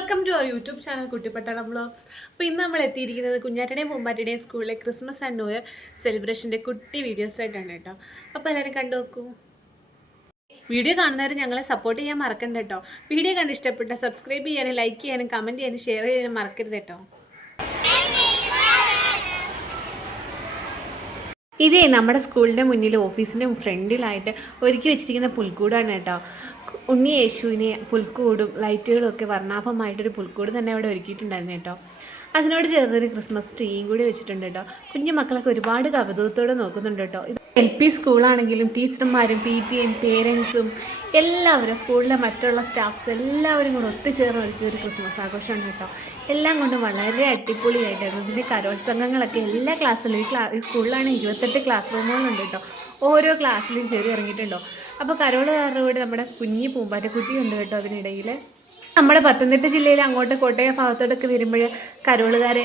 Welcome to our YouTube channel Kuttippattalam vlogs. അപ്പോൾ ഇന്ന് നമ്മൾ എത്തിയിരിക്കുന്നത് കുഞ്ഞാറ്റയുടെയും പൂമ്പാറ്റയുടെയും സ്കൂളിലെ ക്രിസ്മസ് ആൻഡ് ന്യൂ ഇയർ സെലിബ്രേഷൻ്റെ കുട്ടി വീഡിയോസ് ആയിട്ടാണ് കേട്ടോ. അപ്പോൾ എല്ലാവരും കണ്ടു നോക്കൂ. വീഡിയോ കാണുന്നവർ ഞങ്ങളെ സപ്പോർട്ട് ചെയ്യാൻ മറക്കണ്ട കേട്ടോ. വീഡിയോ കണ്ട് ഇഷ്ടപ്പെട്ട സബ്സ്ക്രൈബ് ചെയ്യാനും ലൈക്ക് ചെയ്യാനും കമൻറ്റ് ചെയ്യാനും ഷെയർ ചെയ്യാനും മറക്കരുത് കേട്ടോ. ഇതേ നമ്മുടെ സ്കൂളിൻ്റെ മുന്നിൽ ഓഫീസിൻ്റെ ഫ്രണ്ടിലായിട്ട് ഒരുക്കി വെച്ചിരിക്കുന്ന പുൽക്കൂടാണ് കേട്ടോ. ഉണ്ണി യേശുവിനെ പുൽക്കൂടും ലൈറ്റുകളും ഒക്കെ വർണ്ണാഭമായിട്ടൊരു പുൽക്കൂട് തന്നെ അവിടെ ഒരുക്കിയിട്ടുണ്ടായിരുന്നു കേട്ടോ. അതിനോട് ചേർന്നൊരു ക്രിസ്മസ് ട്രീയും കൂടി വെച്ചിട്ടുണ്ട് കേട്ടോ. കുഞ്ഞു മക്കളൊക്കെ ഒരുപാട് കൗതുകത്തോടെ നോക്കുന്നുണ്ട് കേട്ടോ. LP സ്കൂളാണെങ്കിലും ടീച്ചർമാരും PTA പേരൻസും എല്ലാവരും സ്കൂളിലെ മറ്റുള്ള സ്റ്റാഫ്സ് എല്ലാവരും കൂടെ ഒത്തുചേർന്ന് ഒരുക്കിയ ഒരു ക്രിസ്മസ് ആഘോഷമാണ് കേട്ടോ. എല്ലാം കൊണ്ടും വളരെ അടിപൊളിയായിട്ടായിരുന്നു. ഇതിൻ്റെ കലോത്സവങ്ങളൊക്കെ എല്ലാ ക്ലാസ്സിലും ഈ സ്കൂളിലാണ് 28 ക്ലാസ് റൂമുകളുണ്ട് കേട്ടോ. ഓരോ ക്ലാസ്സിലും കയറി ഇറങ്ങിയിട്ടുണ്ടോ. അപ്പോൾ കരോളുകാരുടെ കൂടെ നമ്മുടെ കുഞ്ഞി പൂമ്പാറ്റക്കുട്ടി ഉണ്ട് കേട്ടോ. അതിനിടയിൽ നമ്മുടെ പത്തനംതിട്ട ജില്ലയിൽ അങ്ങോട്ട് കോട്ടയം ഭാഗത്തോട്ടൊക്കെ വരുമ്പോൾ കരോളുകാരെ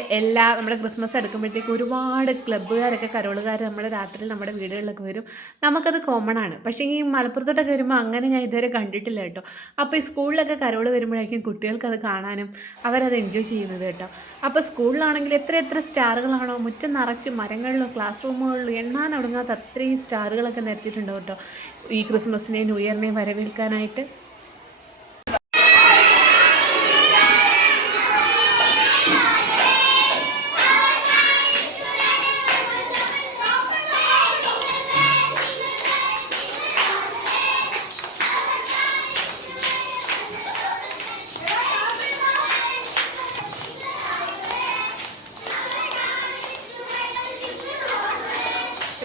നമ്മുടെ ക്രിസ്മസ് എടുക്കുമ്പോഴത്തേക്ക് ഒരുപാട് ക്ലബ്ബുകാരൊക്കെ കരോളുകാർ നമ്മുടെ രാത്രി നമ്മുടെ വീടുകളിലൊക്കെ വരും. നമുക്കത് കോമൺ ആണ്. പക്ഷേ ഈ മലപ്പുറത്തോട്ടൊക്കെ വരുമ്പോൾ അങ്ങനെ ഞാൻ ഇതുവരെ കണ്ടിട്ടില്ല കേട്ടോ. അപ്പോൾ ഈ സ്കൂളിലൊക്കെ കരോൾ വരുമ്പോഴായിരിക്കും കുട്ടികൾക്കത് കാണാനും അവരത് എൻജോയ് ചെയ്യുന്നത് കേട്ടോ. അപ്പോൾ സ്കൂളിലാണെങ്കിൽ എത്ര സ്റ്റാറുകളാണോ മുറ്റം നിറച്ച് മരങ്ങളിലും ക്ലാസ് റൂമുകളിലും എണ്ണാനൊടുങ്ങാത്ത അത്രയും സ്റ്റാറുകളൊക്കെ നിരത്തിയിട്ടുണ്ടോ കേട്ടോ ഈ ക്രിസ്മസിനെയും ന്യൂ ഇയറിനെയും വരവേൽക്കാനായിട്ട്.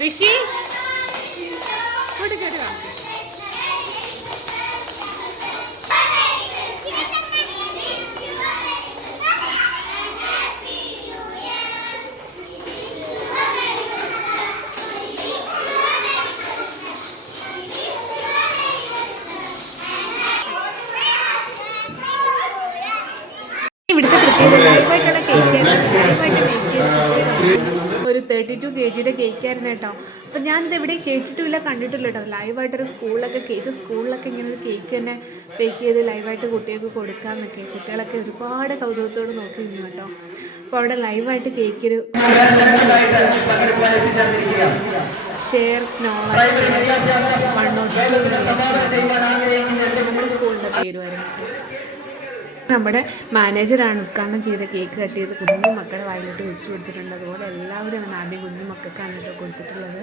ഋഷി ഇങ്ങോട്ട് കയറുക. ഇവിടുത്തെ പ്രത്യേകമായിട്ടുള്ള ഒരു 32 kg കേക്കായിരുന്നു കേട്ടോ. അപ്പം ഞാനിത് എവിടെയും കേട്ടിട്ടില്ല കണ്ടിട്ടില്ല കേട്ടോ. ലൈവായിട്ടൊരു സ്കൂളിലൊക്കെ ഇങ്ങനെ ഒരു കേക്ക് തന്നെ ബേക്ക് ചെയ്ത് ലൈവായിട്ട് കുട്ടികൾക്ക് കൊടുക്കാമെന്നൊക്കെ കുട്ടികളൊക്കെ ഒരുപാട് കൗതുകത്തോട് നോക്കി നിന്നു കേട്ടോ. അപ്പോൾ അവിടെ ലൈവായിട്ട് കേക്കൊരു ഷെയർ നോളജ് 102 സ്കൂളിൻ്റെ പേരുമായിരുന്നു. നമ്മുടെ മാനേജറാണ് ഉദ്ഘാടനം ചെയ്ത കേക്ക് കട്ട് ചെയ്ത് കുഞ്ഞു മക്കളുടെ വായിലിട്ട് വെച്ച് കൊടുത്തിട്ടുണ്ട്. അതുപോലെ എല്ലാവരും ആണ് ആദ്യം കുഞ്ഞു മക്കൾക്കാണ് കേട്ടോ കൊടുത്തിട്ടുള്ളത്.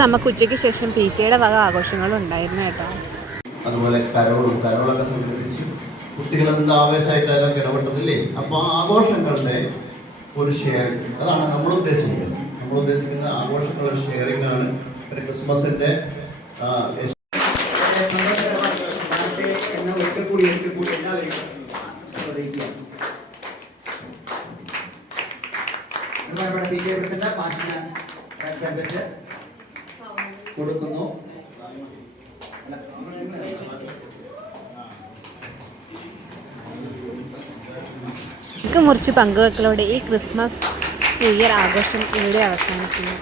നമുക്ക് ഉച്ചയ്ക്ക് ശേഷം PTA വക ആഘോഷങ്ങളും ഉണ്ടായിരുന്നു കേട്ടോ. അതുപോലെ കരോളൊക്കെ സംഘടിപ്പിച്ചു. കുട്ടികൾ എന്ത് ആവേശമായിട്ട് അതിലൊക്കെ ഇടപെട്ടതില്ലേ. അപ്പോൾ ആഘോഷങ്ങളുടെ ഒരു ഷെയറിങ് അതാണ് നമ്മൾ ഉദ്ദേശിക്കുന്നത്. ആഘോഷങ്ങളുടെ ഷെയറിംഗ് ആണ് ഒരു ക്രിസ്മസിന്റെ കൊടുക്കുന്നു. മുറിച്ച് പങ്കുവെക്കലോടെ ഈ ക്രിസ്മസ് ന്യൂ ഇയർ ആഘോഷം ഇവിടെ അവസാനിക്കുന്നു.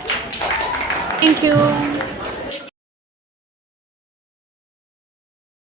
Thank you.